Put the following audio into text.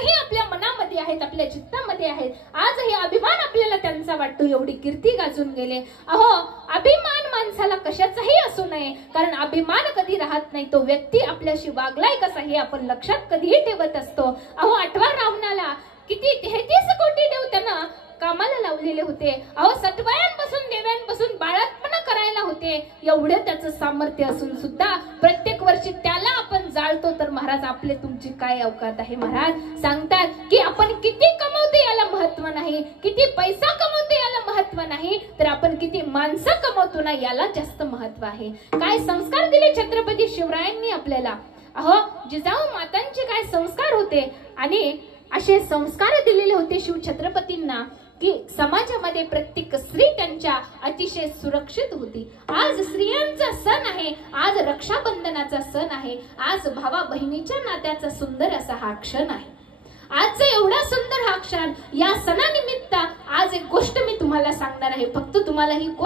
हे आपल्या मनामध्ये आहेत, आपल्या चित्तामध्ये आहेत. आजही अभिमान आपल्याला त्यांचा वाटतो. एवढी कीर्ती गाजून गेले. अहो, अभिमान माणसाला कशाचाही असू नये, कारण अभिमान कधी राहत नाही. तो व्यक्ती आपल्याशी वागलाय कसा हे आपण लक्षात कधीही ठेवत असतो. अहो, 8व्या रावणाला किती 33 कोटी देव त्यांना कामाला लावलेले होते. अहो, सतवायांपासून देव्यांपासून बाळातपणा करायला होते. एवढं त्याचं सामर्थ्य असून सुद्धा प्रत्येक वर्षी त्याला आपण जाळतो. तर महाराज, आपले तुमची काय अवकात आहे? महाराज सांगतात की आपण किती कमवतो याला महत्व नाही, किती पैसा कमवतो याला महत्व नाही, तर आपण किती माणसं कमवतो ना याला जास्त महत्व आहे. काय संस्कार दिले छत्रपती शिवरायांनी आपल्याला. अहो, जिजाऊ मातांचे काय संस्कार होते, आणि असे संस्कार दिलेले होते शिवछत्रपतींना की समाजामध्ये प्रत्येक स्त्री त्यांच्या अतिशय सुरक्षित होती. आज स्त्रियांचा सण आहे, आज रक्षाबंधनाचा सण आहे, आज भावा बहिणीच्या नात्याचा सुंदर असा हा क्षण आहे. आजचा एवढा सुंदर हा क्षण, या सणानिमित्त आज एक गोष्ट मी तुम्हाला सांगणार आहे. फक्त तुम्हाला ही गोष्ट